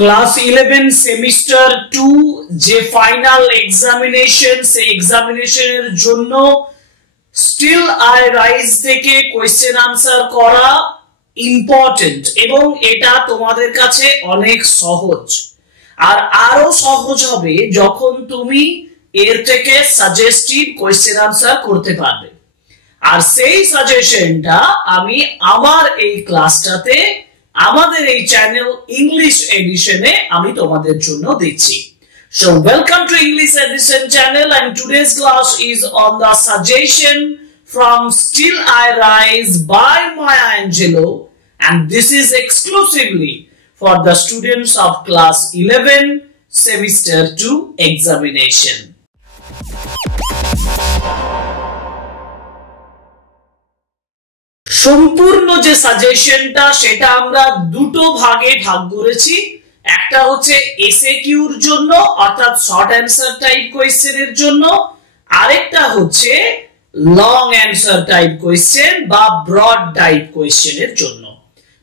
Class 11 semester 2 যে final examination, সেই এক্সামিনেশনের জন্য স্টিল আই রাইজ থেকে কোশ্চেন আনসার করা ইম্পর্টেন্ট এবং এটা তোমাদের কাছে অনেক সহজ। আর আরো সহজ হবে যখন তুমি এর থেকে সাজেস্টিভ কোশ্চেন আনসার করতে পারবে। আর সেই সাজেশনটা আমি আমার এই ক্লাসটাতে, আমাদের এই চ্যানেল ইংলিশ এডিশনে আমি তোমাদের জন্য দিচ্ছি। So welcome to English Edition channel, and today's class is on the suggestion from Still I Rise by Maya Angelou, and this is exclusively for the students of class 11 semester 2 examination. সম্পূর্ণ যে সাজেশনটা সেটা আমরা দুটো ভাগে ভাগ করেছি। একটা হচ্ছে এসএকিউর জন্য অর্থাৎ শর্ট অ্যানসার টাইপ কোশ্চেনের জন্য, আরেকটা হচ্ছে লং অ্যানসার টাইপ কোশ্চেন বা ব্রড টাইপ কোশ্চেনের জন্য।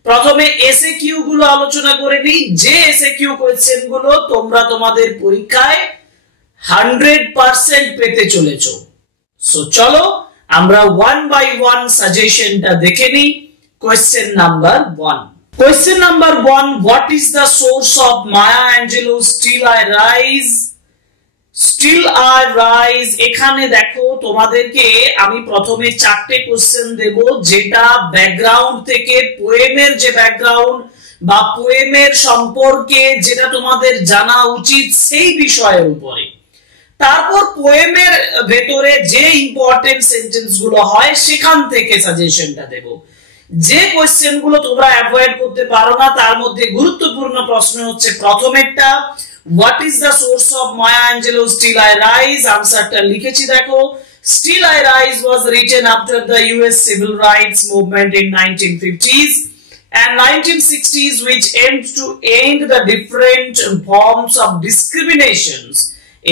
প্রথমে এসএকিউ গুলো আলোচনা করে নিই। যে এসএকিউ কোশ্চেন গুলো তোমরা তোমাদের পরীক্ষায় 100% পেতে চলেছো। সো চলো আমরা ওয়ান বাই ওয়ান সাজেশনটা দেখে নিই। Question number 1। Question number 1, what is the source of Maya Angelou's Still I Rise? Still I Rise, এখানে দেখো তোমাদেরকে আমি প্রথমে 4টে কোশ্চেন দেব, যেটা ব্যাকগ্রাউন্ড থেকে পোয়েমের যে ব্যাকগ্রাউন্ড বা পোয়েমের সম্পর্কে যেটা তোমাদের জানা উচিত সেই বিষয়ের উপরে। তারপর পোয়েমের ভেতরে যে ইম্পর্টেন্ট সেন্টেন্স গুলো হয় সেখান থেকে সাজেশনটা দেব। যে কোশ্চেন গুলো তোমরা অ্যাভয়েড করতে পারো না তার মধ্যে গুরুত্বপূর্ণ প্রশ্ন হচ্ছে প্রথমেরটা, what is the source of Maya Angelou still I rise? আনসারটা লিখেছি দেখো। Still I rise was written after the US civil rights movement in 1950s and 1960s, which aimed to end the different forms of discriminations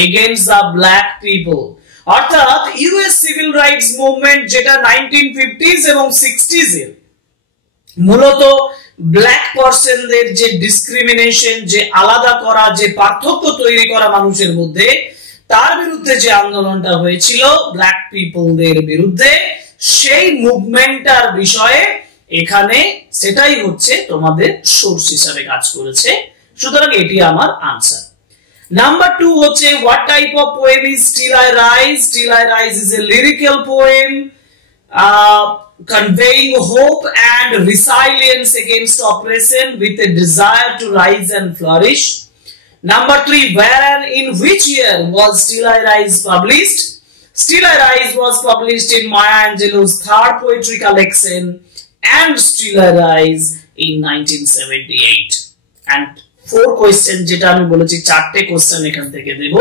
against the black people. অর্থাৎ US civil rights movement যেটা 1950s এবং 60s এর মূলত black পারসনদের যে discrimination, যে আলাদা করা, যে পার্থক্য তৈরি করা মানুষের মধ্যে, তার বিরুদ্ধে যে আন্দোলনটা হয়েছিল ব্ল্যাক পিপলদের বিরুদ্ধে, সেই মুভমেন্টটার বিষয়ে এখানে সেটাই হচ্ছে তোমাদের সোর্স হিসাবে কাজ করেছে। সুতরাং এটি আমার আনসার। Number 2 হচ্ছে what type of poem is Still I Rise? Still I Rise is a lyrical poem conveying hope and resilience against oppression with a desire to rise and flourish. Number 3, where and in which year was Still I Rise published? Still I Rise was published in Maya Angelou's third poetry collection and Still I Rise in 1978. And 4 question যেটা আমি বলেছি 4টে question এখান থেকে দেব।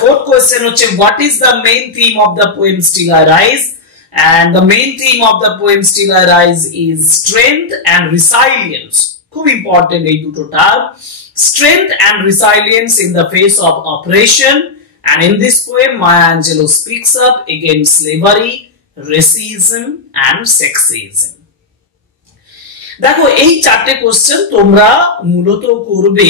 4th question হচ্ছে what is the main theme of the poem Still I Rise? And the main theme of the poem Still I Rise is strength and resilience. খুব important এই দুটো term, strength and resilience in the face of oppression. And in this poem Maya Angelou speaks up against slavery, racism and sexism. দেখো এই 4টে question তোমরা মূলত করবে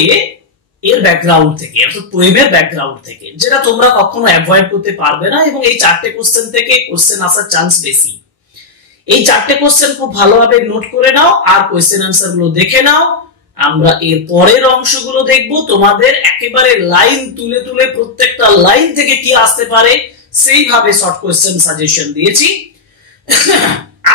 এর background থেকে, অর্থাৎ পোয়েমের ব্যাকগ্রাউন্ড থেকে, যেটা তোমরা কখনো অ্যাভয়েড করতে পারবে না এবং এই 4টে কোশ্চেন থেকে কোশ্চেন আসার চান্স বেশি। এই 4টে কোশ্চেন খুব ভালোভাবে নোট করে নাও আর কোশ্চেন আনসার গুলো দেখে নাও। আমরা এর পরের অংশগুলো দেখব। তোমাদের একেবারে লাইন তুলে তুলে প্রত্যেকটা লাইন থেকে কি আসতে পারে সেইভাবে শর্ট কোশ্চেন সাজেশন দিয়েছি।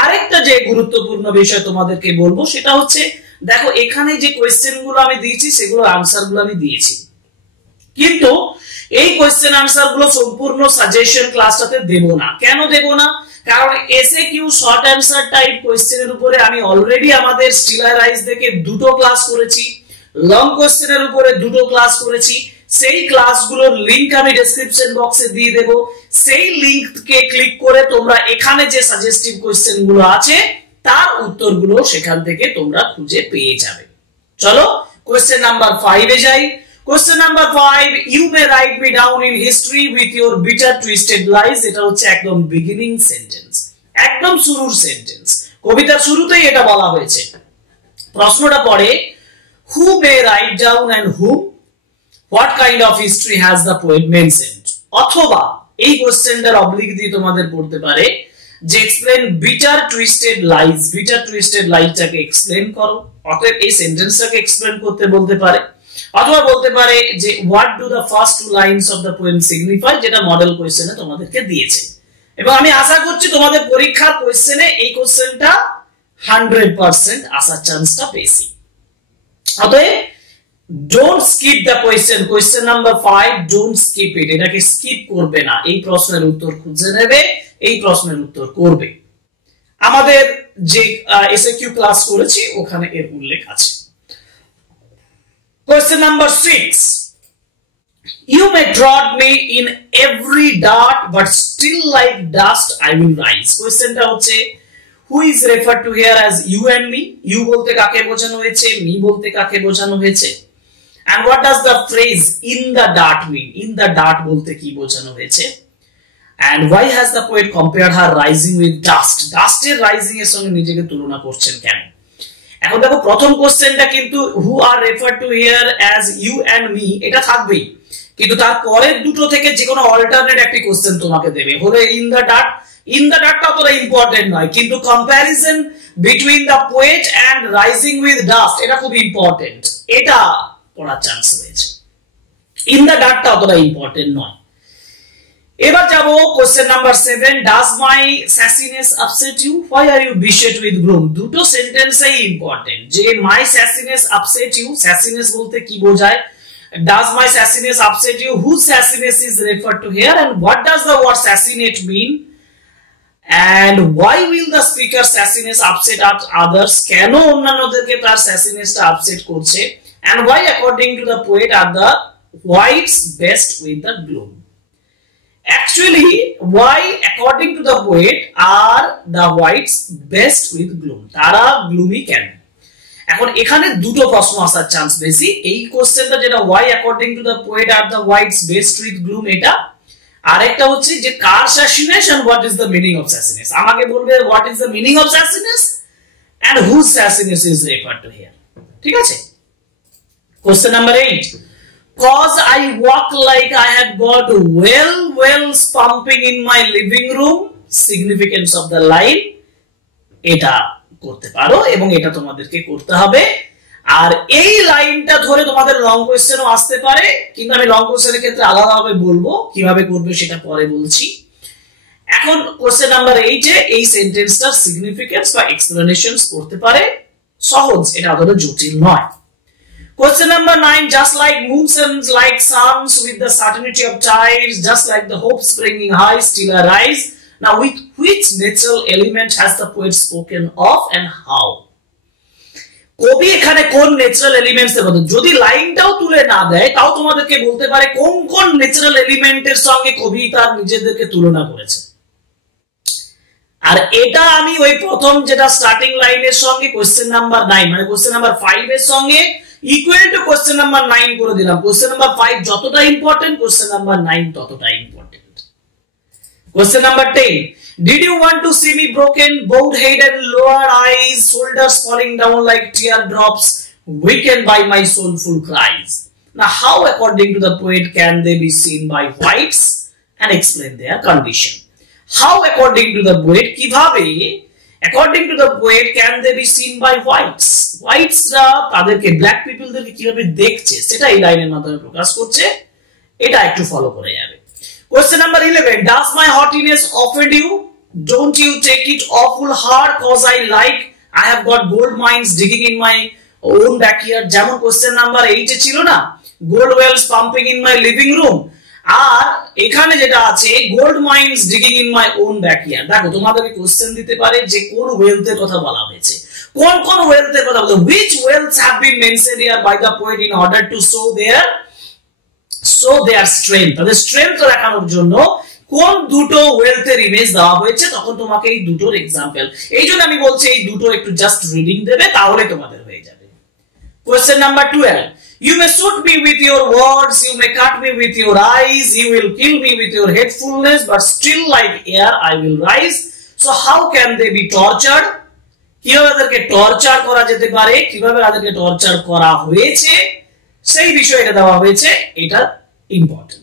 আরেকটা যে গুরুত্বপূর্ণ বিষয় তোমাদেরকে বলবো সেটা হচ্ছে, দেখো এখানে যে কোশ্চেন গুলো আমি দিয়েছি সেগুলোর আনসার গুলো আমি দিয়েছি, কিন্তু এই কোশ্চেন আনসার গুলো সম্পূর্ণ সাজেশন ক্লাসটাতে দেব না। কেন দেব না? কারণ এসএকিউ শর্ট অ্যানসার টাইপ কোশ্চেনের উপরে আমি অলরেডি আমাদের স্টিল আই রাইজ থেকে 2টো ক্লাস করেছি, লং কোশ্চেনের উপরে 2টো ক্লাস করেছি। সেই ক্লাসগুলোর লিংক আমি ডেসক্রিপশন বক্সে দিয়ে দেব। সেই লিংককে ক্লিক করে তোমরা এখানে যে সাজেস্টিভ কোশ্চেন গুলো আছে তার উত্তরগুলো সেখান থেকে তোমরা খুঁজে পেয়ে যাবে। চলো কোশ্চেন নাম্বার 5 এ যাই। Question number 5, you may write me down in history with your bitter twisted lies. এটা হচ্ছে একদম বিগিনিং সেন্টেন্স, একদম শুরুর সেন্টেন্স, কবিতার শুরুতেই এটা বলা হয়েছে। প্রশ্নটা পড়ে, who may write down and whom, what kind of history has the poet mentioned? অথবা এই কোশ্চেনটার অবলিক দিয়ে তোমাদের পড়তে পারে যে এক্সপ্লেন বিটার টুইস্টেড লাইজটাকে এক্সপ্লেন করো, অতএব এই সেন্টেন্সটাকে এক্সপ্লেন করতে বলতে পারে, অথবা বলতে পারে যে what do the first two lines of the poem signify, যেটা মডেল কোশ্চেনে তোমাদেরকে দিয়েছে। এবং আমি আশা করছি তোমাদের পরীক্ষার কোশ্চেনে এই কোশ্চেনটা 100% আসার চান্সটা বেশি। অতএব don't skip the question number 5, don't skip ইট, এটাকে স্কিপ করবে না, এই প্রশ্নের উত্তর খুঁজে নেবে, এই প্রশ্নের উত্তর করবে। আমাদের যে এসএকিউ ক্লাস করেছি ওখানে এর উল্লেখ আছে। Question number 6, you may trod me in every dart but still like dust I will rise। কোয়েশ্চেনটা হচ্ছে who is referred to here as you and me, you বলতে কাকে বোঝানো হয়েছে, me বলতে কাকে বোঝানো হয়েছে, and what does the phrase in the dart mean, in the dart বলতে কি বোঝানো হয়েছে, and why has the poet compared her rising with dust, ডাস্টের রাইজিং এর সঙ্গে নিজেকে তুলনা করছেন কেন। এখন দেখো প্রথম কোশ্চেনটা কিন্তু who are referred to here as you and me এটা থাকবেই, কিন্তু তার পরের দুটো থেকে যে কোনো অল্টারনেট একটি কোশ্চেন তোমাকে দেবে, হলে ইন দ্য ডার্টটা অতটা ইম্পর্টেন্ট নয়, কিন্তু comparison between the poet and rising with dust এটা খুব ইম্পর্টেন্ট, এটা পড়ার চান্স রয়েছে। ইন দ্য ডার্টটা অতটা ইম্পর্টেন্ট নয়। এবার যাব question number 7, does my sassiness upset you, why are you beset with gloom. দুটো সেন্টেন্সই ইম্পর্টেন্ট, যে মাই স্যাসিনেস আপসেট ইউ, স্যাসিনেস বলতে কি বোঝায়, does my sassiness upset you, whose sassiness is referred to here, and what does the word sassinate mean, and why will the speaker sassiness upset others, কেন অন্যান্যদেরকে তার sassinessটা upset করছে, and why according to the poet are the whites best with the gloom। Actually why according to the poet are the whites best with gloom, তারা gloomy কেন। এখন এখানে দুটো প্রশ্ন আসার চান্স বেশি, এই কোশ্চেনটা যেটা why according to the poet are the whites best with gloom এটা, আর একটা হচ্ছে যে কার sassiness and what is the meaning of sassiness, আমাকে বলবে what is the meaning of sassiness and whose sassiness is referred to here। ঠিক আছে, question number 8, cause I walk like I had got wells pumping in my living room, significance of the line এটা করতে পারো এবং এটা তোমাদেরকে করতে হবে। আর এই লাইনটা ধরে তোমাদের লং কোশ্চেনও আসতে পারে, কিন্তু আমি লং কোশ্চেনের ক্ষেত্রে আলাদাভাবে বলবো, কিভাবে করবে সেটা পরে বলছি। এখন কোশ্চেন নাম্বার 8 এ এই সেন্টেন্সটার সিগনিফিকেন্স বা এক্সপ্লেনেশনস করতে পারে, সহজ, এটা অতটা জটিল নয়। Question number 9, just like moons and like suns with the certainty of tides, just like the hope springing high still arise। Now with which natural element has the poet spoken of and how? কবি এখানে কোন natural elements এর কথা, যদি লাইনটাও তুলে না দেয় তাও তোমাদেরকে বলতে পারে কোন কোন ন্যাচারাল এলিমেন্টের সঙ্গে কবি তার নিজেদেরকে তুলনা করেছে। আর এটা আমি ওই প্রথম যেটা স্টার্টিং লাইনের সঙ্গে কোশ্চেন নাম্বার 9 মানে কোশ্চেন নাম্বার 5 এর সঙ্গে ইকুয়াল টু কোশ্চেন নাম্বার 9 করে দিলাম। কোশ্চেন নাম্বার 5 যতটা ইম্পর্টেন্ট কোশ্চেন নাম্বার 9 ততটা important. Question number 10, did you want to see me broken, bowed head and lower eyes, shoulders falling down like teardrops, weakened by my soulful cries? Now how according to the poet can they be seen by whites, and explain their condition? How according to the poet, কিভাবে according to the poet can they be seen by whites, whites রা তাদেরকে black people দেরকে কিভাবে দেখছে সেটা এই লাইনের মাধ্যমে প্রকাশ করছে, এটা একটু ফলো করে যাবে। Question number 11, does my haughtiness offend you, don't you take it awful hard cause I have got gold mines digging in my own backyard। যেমন কোশ্চেন নাম্বার 8 এ ছিল না gold wells pumping in my living room, আর এখানে যেটা আছে gold mines digging in my own backyard। দেখো তোমাদেরকে question দিতে পারে যে কোন ওয়েলথের কথা বলা হয়েছে, কোন কোন ওয়েলথের কথা বলা, which wealths have been mentioned here by the poet in order to show their strength, তাদের স্ট্রেংথ দেখানোর জন্য কোন দুটো ওয়েলথের ইমেজ দেওয়া হয়েছে, তখন তোমাকে এই দুটোর এক্সাম্পল, এইজন্য আমি বলছি এই দুটো একটু জাস্ট রিডিং দেবে তাহলে তোমাদের হয়ে যাবে। Question number 12, you may shoot me with your words, you may cut me with your eyes, you will kill me with your hatefulness, but still like air I will rise, so how can they be tortured, কিভাবে তাদেরকে torture করা যেতে পারে, কিভাবে তাদেরকে torture করা হয়েছে সেই বিষয়টা দেওয়া হয়েছে, এটা important.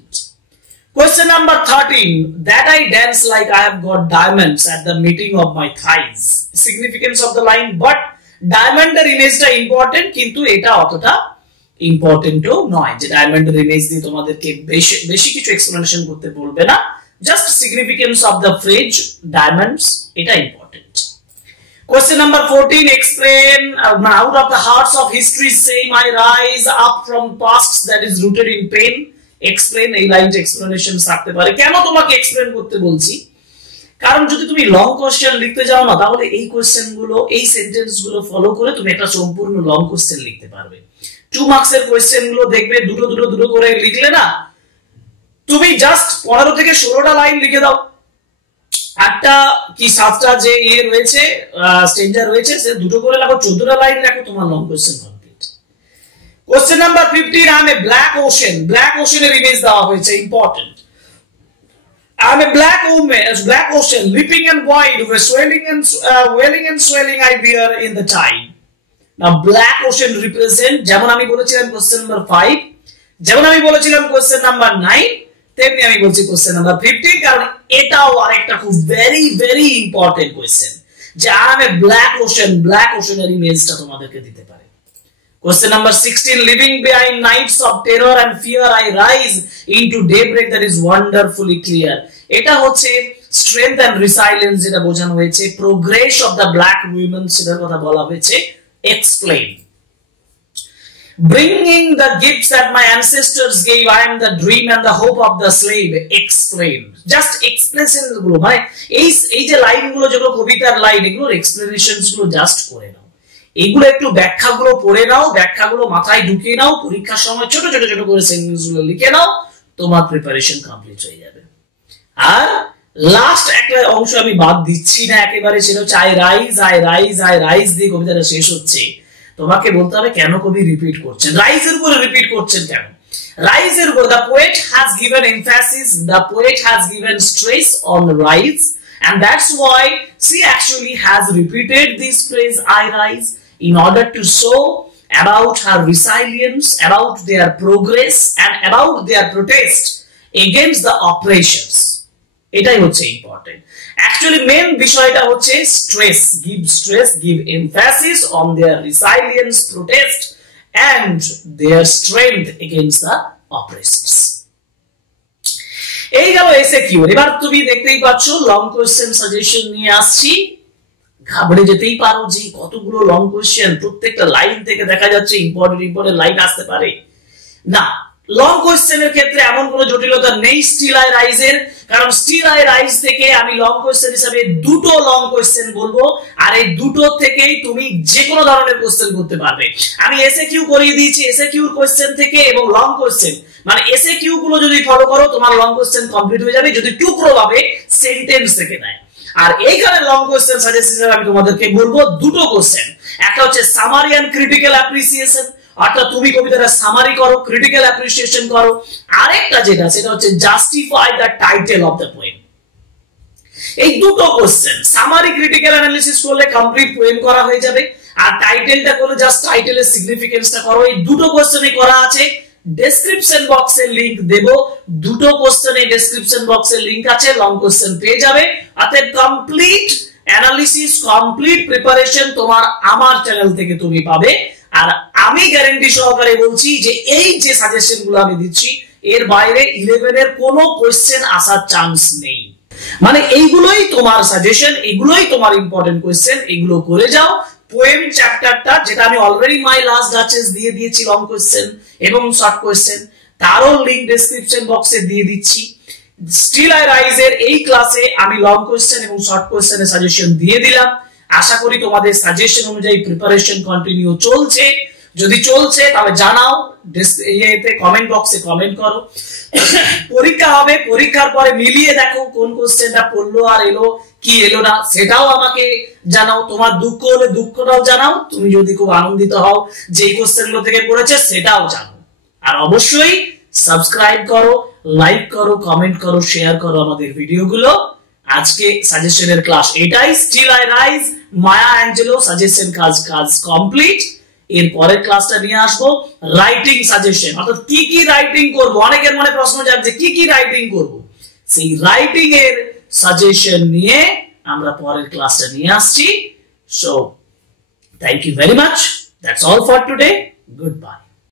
Question number 13, that I dance like I have got diamonds at the meeting of my thighs. Significance of the line, but diamond এর ইমেজটা ইম্পর্টেন্ট, কিন্তু এটা অতটা ইম্পর্টেন্টও নয় যে ডায়মন্ডের ইমেজ দিয়ে তোমাদেরকে বেশি কিছু এক্সপ্লেনেশন করতে বলবে না, just significance of the phrase diamonds, এটা important. Question number 14, explain out of the hearts of history say my rise up from past that is rooted in pain. Explain, এই লাইনটা এক্সপ্লেনেশন থাকতে পারে। কেন তোমাকে এক্সপ্লেন করতে বলছি, কারণ যদি তুমি লং কোশ্চেন লিখতে যাও না, তাহলে এই কোশ্চেন গুলো, এই সেন্টেন্স গুলো ফলো করে তুমি একটা সম্পূর্ণ লং কোশ্চেন লিখতে পারবে। 2 মার্কস এর কোশ্চেন গুলো দেখবে দুটো করে লিখলে না, তুমি জাস্ট 15 থেকে 16টা লাইন লিখে দাও, একটা কি 7টা যে রয়েছে স্টেঞ্জার রয়েছে, সে দুটো করে লেখো, 14টা লাইন লেখো, তোমার long question complete. Question number 15, I am a black ocean. Black ocean এর ইমেজ দেওয়া হয়েছে, important. I am a black ocean, leaping and wide, with wailing and swelling I bear in the tide. Now black ocean represent, যেমন আমি বলেছিলাম question number 5, যেমন আমি বলেছিলাম question number 9, তেমনি আমি বলছি question number 15, কারণ এটাও আরেকটা খুব very important question, যে I am a black ocean এর ইমেজটা তোমাদেরকে দিতে পারে। Question number 16, living behind nights of terror and fear I rise into daybreak that is wonderfully clear. এটা হচ্ছে strength and resilience যেটা বোঝানো হয়েছে, progress of the black women সেটার কথা বলা হয়েছে। Explain, bringing the gifts that my ancestors gave, I am the dream and the hope of the slave. Explain, just explanation গুলো, মানে এই যে লাইনগুলো যেগুলো কবিতার লাইন, এগুলোর এক্সপ্লেনেশনস গুলো জাস্ট করে নাও, এগুলো একটু ব্যাখ্যাগুলো পড়ে নাও, ব্যাখ্যাগুলো মাথায় ঢুকিয়ে নাও, পরীক্ষার সময় ছোট করে সেন্টেন্সগুলো লিখে নাও, তোমার প্রিপারেশন কমপ্লিট হয়ে যাবে। আর লাস্ট একটা অংশ আমি বাদ দিচ্ছি না একেবারে, সেটা হচ্ছে আই রাইজ দিয়ে কবিতাটা শেষ হচ্ছে। তোমাকে বলতে হবে কেন কবি রিপিট করছেন, রাইজের উপরে রিপিট করছেন কেন। রাইজের উপর the poet has given emphasis, the poet has given stress on rise, and that's why she actually has repeated this phrase I rise in order to show about her resilience, about their progress and about their protest against the oppressions. এটাই হচ্ছে important. Actually main বিষয়টা হচ্ছে stress, give emphasis on their resilience, protest and their strength against the oppressors. এই গেল SAQ. এবার তুমি দেখতেই পাচ্ছ লং কোশ্চেন সাজেশন নিয়ে আসছি, ঘাবড়ে যেতেই পারো যে কতগুলো লং কোশ্চেন, প্রত্যেকটা লাইন থেকে দেখা যাচ্ছে ইম্পর্টেন্ট লাইন আসতে পারে না। লং কোশ্চেনের ক্ষেত্রে এমন কোনো জটিলতা নেই স্টিল আই রাইজ এর, কারণ স্টিল আই রাইজ থেকে আমি লং কোশ্চেন হিসেবে দুটো লং কোশ্চেন বলবো, আর এই দুটো থেকেই তুমি যে কোনো ধরনের কোশ্চেন করতে পারবে। আমি এসএকিউ করিয়ে দিয়েছি, এসএকিউ কোশ্চেন থেকে এবং লং কোশ্চেন, মানে এসএকিউ গুলো যদি ফলো করো তোমার লং কোশ্চেন কমপ্লিট হয়ে যাবে যদি টুকরো ভাবে সেন্টেন্স থেকে নেয়। আর এইখানে লং কোশ্চেন সাজেশন আমি তোমাদেরকে বলবো দুটো কোশ্চেন, একটা হচ্ছে সামারি এন্ড ক্রিটিক্যাল অ্যাপ্রিসিয়েশন, অর্থাৎ তুমি কবিতাটা সামারি করো, ক্রিটিক্যাল অ্যাপ্রিসিয়েশন করো, আরেকটা যেটা সেটা হচ্ছে justify the title of the poem. এই দুটো কোশ্চেন সামারি ক্রিটিক্যাল অ্যানালিসিস করলে কমপ্লিট পোয়েম করা হয়ে যাবে, আর টাইটেলটা করলে জাস্ট টাইটেলের সিগনিফিকেন্সটা করো। এই দুটো কোশ্চেনই করা আছে, ডেসক্রিপশন বক্সে লিংক দেব, দুটো কোশ্চেনে ডেসক্রিপশন বক্সে লিংক আছে, লং কোশ্চেন পেয়ে যাবে। অর্থাৎ কমপ্লিট অ্যানালিসিস, কমপ্লিট প্রিপারেশন তোমার আমার চ্যানেল থেকে তুমি পাবে। আর আমি গ্যারান্টি সহকারে বলছি যে এই যে সাজেশন গুলো আমি দিচ্ছি এর বাইরে 11 এর কোনো কোশ্চেন আসার চান্স নেই, মানে এইগুলোই তোমার সাজেশন, এগুলোই তোমার ইম্পর্টেন্ট কোশ্চেন, এগুলো করে যাও। পোয়েম চ্যাপ্টারটা যেটা আমি অলরেডি মাই লাস্ট ডাচেস দিয়ে দিয়েছি লং কোশ্চেন এবং শর্ট কোশ্চেন, তারও লিংক ডেসক্রিপশন বক্সে দিয়ে দিচ্ছি। স্টিল আই রাইজ এর এই ক্লাসে আমি লং কোশ্চেন এবং শর্ট কোশ্চেনের সাজেশন দিয়ে দিলাম। আশা করি তোমাদের সাজেশন অনুযায়ী প্রিপারেশন কন্টিনিউ চলছে, যদি চলছে তাহলে জানাও, এতে কমেন্ট বক্সে কমেন্ট করো। পরীক্ষা হবে, পরীক্ষার পরে মিলিয়ে দেখো কোন কোশ্চেনটা পড়লো আর এলো কি এলো না, সেটাও আমাকে জানাও। তোমার দুঃখ হলে দুঃখটাও জানাও, তুমি যদি খুব আনন্দিত হও যে এই কোশ্চেনগুলো থেকে পড়েছে সেটাও জানো। আর অবশ্যই সাবস্ক্রাইব করো, লাইক করো, কমেন্ট করো, শেয়ার করো আমাদের ভিডিওগুলো। আজকে সাজেশনের ক্লাস এটাই। Still I rise, Maya Angelou suggestion কাজ কমপ্লিট। এর পরের ক্লাসটা নিয়ে আসবো রাইটিং সাজেশন, অর্থাৎ কি কি রাইটিং করব। অনেকের মনে প্রশ্ন জাগছে কি কি রাইটিং করব, সেই রাইটিং এর সাজেশন নিয়ে আমরা পরের ক্লাসটা নিয়ে আসছি। So thank you very much, that's all for today, good by.